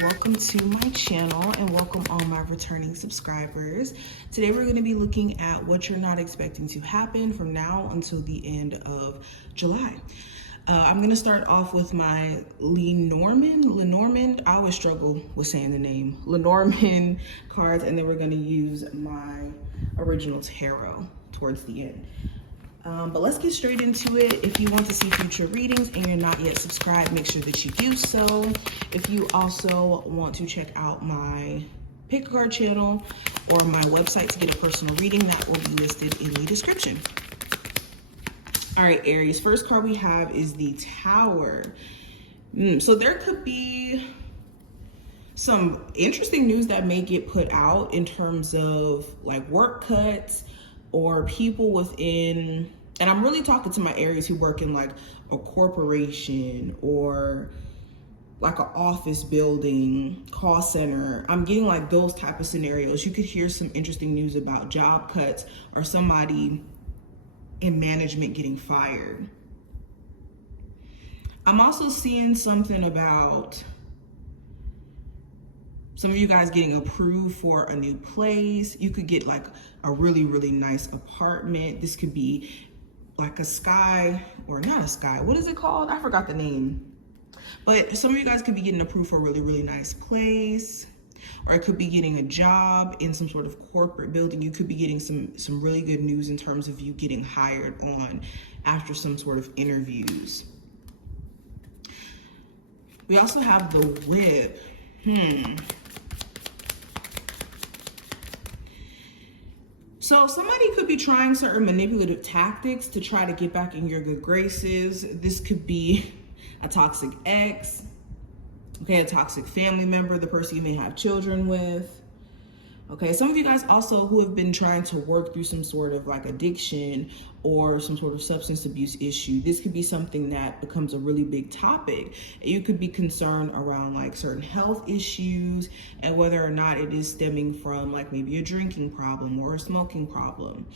welcome to my channel and welcome all my returning subscribers. Today we're going to be looking at what you're not expecting to happen from now until the end of July. I'm going to start off with my Lenormand, I always struggle with saying the name, Lenormand cards, and then we're going to use my original tarot towards the end. But let's get straight into it. If you want to see future readings and you're not yet subscribed, make sure that you do so. If you also want to check out my pick a card channel or my website to get a personal reading, that will be listed in the description. All right, Aries, first card we have is the Tower. So there could be some interesting news that may get put out in terms of like work cuts or people within, and I'm really talking to my Aries who work in like a corporation or like an office building, call center. I'm getting like those type of scenarios. You could hear some interesting news about job cuts or somebody in management getting fired. I'm also seeing something about some of you guys getting approved for a new place. You could get like a really, really nice apartment. This could be like a sky, or not a sky. What is it called? I forgot the name. But some of you guys could be getting approved for a really, really nice place. Or it could be getting a job in some sort of corporate building. You could be getting some really good news in terms of you getting hired on after some sort of interviews. We also have the Whip. So somebody could be trying certain manipulative tactics to try to get back in your good graces. This could be a toxic ex, okay, a toxic family member, the person you may have children with. Okay, some of you guys also who have been trying to work through some sort of like addiction or some sort of substance abuse issue. This could be something that becomes a really big topic. You could be concerned around like certain health issues and whether or not it is stemming from like maybe a drinking problem or a smoking problem.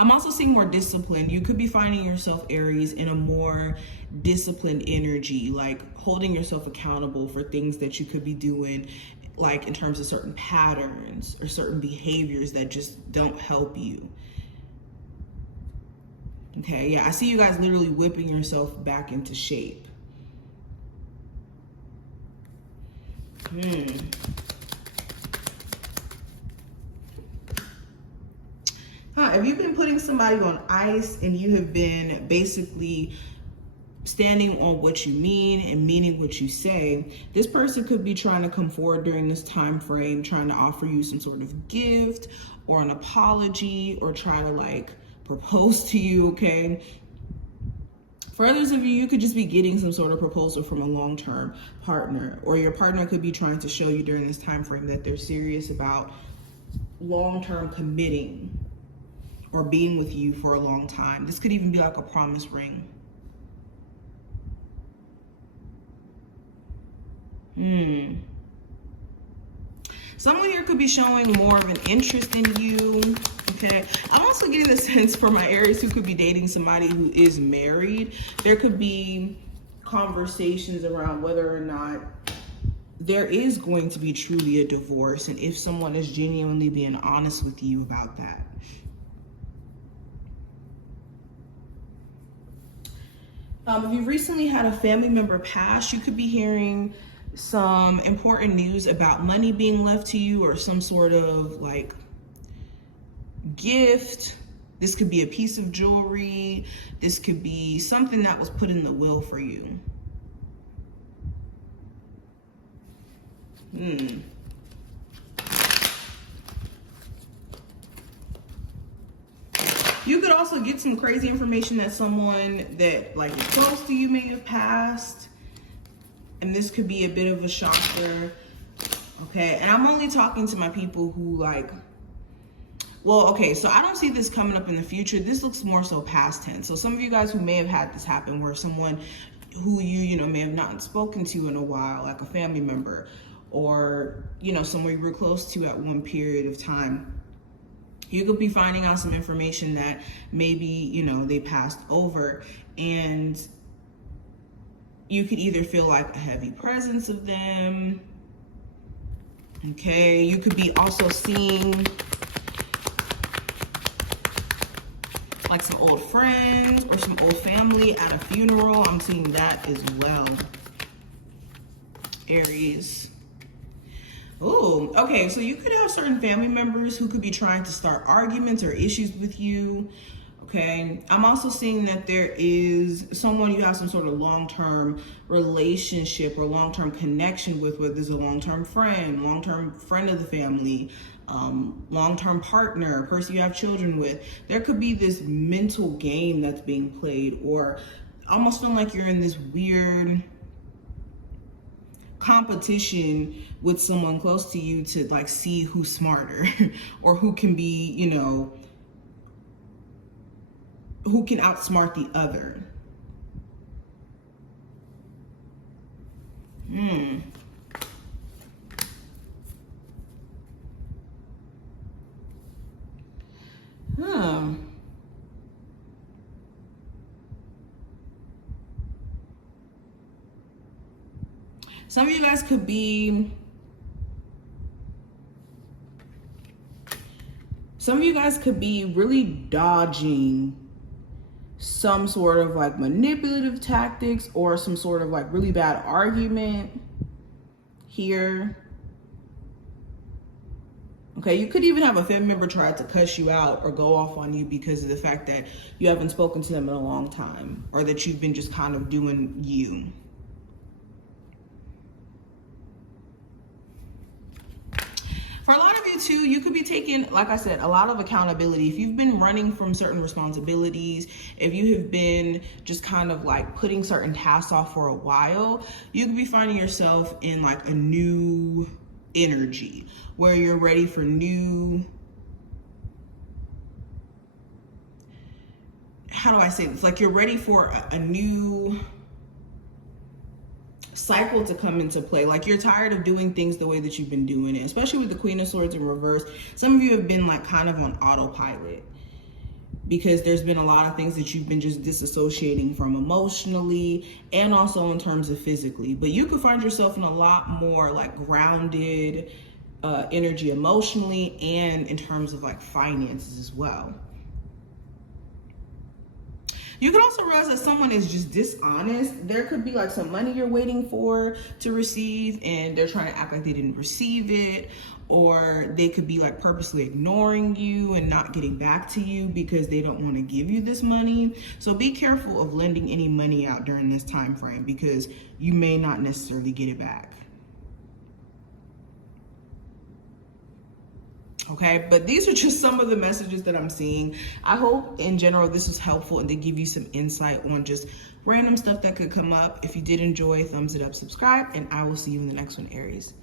I'm also seeing more discipline. You could be finding yourself, Aries, in a more disciplined energy, like holding yourself accountable for things that you could be doing, like in terms of certain patterns or certain behaviors that just don't help you. Okay, yeah, I see you guys literally whipping yourself back into shape. Have you been putting somebody on ice and you have been basically standing on what you mean and meaning what you say? This person could be trying to come forward during this time frame, trying to offer you some sort of gift or an apology or try to like propose to you, okay? For others of you, you could just be getting some sort of proposal from a long-term partner, or your partner could be trying to show you during this time frame that they're serious about long-term committing or being with you for a long time. This could even be like a promise ring. Someone here could be showing more of an interest in you, okay? I'm also getting the sense for my Aries who could be dating somebody who is married. There could be conversations around whether or not there is going to be truly a divorce and if someone is genuinely being honest with you about that. If you've recently had a family member pass, you could be hearing some important news about money being left to you or some sort of like gift. This could be a piece of jewelry. This could be something that was put in the will for you. You could also get some crazy information that someone that like is close to you may have passed. And this could be a bit of a shocker. Okay, and I'm only talking to my people who like, well, okay, so I don't see this coming up in the future. This looks more so past tense. So some of you guys who may have had this happen where someone who you know, may have not spoken to in a while, like a family member or, you know, someone you were close to at one period of time, you could be finding out some information that maybe, you know, they passed over. And you could either feel like a heavy presence of them. Okay, you could be also seeing like some old friends or some old family at a funeral. I'm seeing that as well, Aries. Oh, okay, so you could have certain family members who could be trying to start arguments or issues with you. Okay, I'm also seeing that there is someone you have some sort of long-term relationship or long-term connection with, whether there's a long-term friend of the family, long-term partner, person you have children with. There could be this mental game that's being played, or almost feeling like you're in this weird competition with someone close to you to like see who's smarter or who can be, you know, who can outsmart the other. Some of you guys could be, really dodging some sort of like manipulative tactics or some sort of like really bad argument here. Okay, you could even have a family member try to cuss you out or go off on you because of the fact that you haven't spoken to them in a long time, or that you've been just kind of doing you. For a lot of you too, you could be taking, like I said, a lot of accountability. If you've been running from certain responsibilities, if you have been just kind of like putting certain tasks off for a while, you could be finding yourself in like a new energy where you're ready for new, how do I say this? Like you're ready for a new cycle to come into play. Like you're tired of doing things the way that you've been doing it, especially with the Queen of Swords in reverse. Some of you have been like kind of on autopilot because there's been a lot of things that you've been just disassociating from emotionally and also in terms of physically. But you could find yourself in a lot more like grounded energy emotionally and in terms of like finances as well. You can also realize that someone is just dishonest. There could be like some money you're waiting for to receive and they're trying to act like they didn't receive it, or they could be like purposely ignoring you and not getting back to you because they don't want to give you this money. So be careful of lending any money out during this time frame because you may not necessarily get it back. Okay, but these are just some of the messages that I'm seeing. I hope in general this is helpful and to give you some insight on just random stuff that could come up. If you did enjoy, thumbs it up, subscribe, and I will see you in the next one, Aries.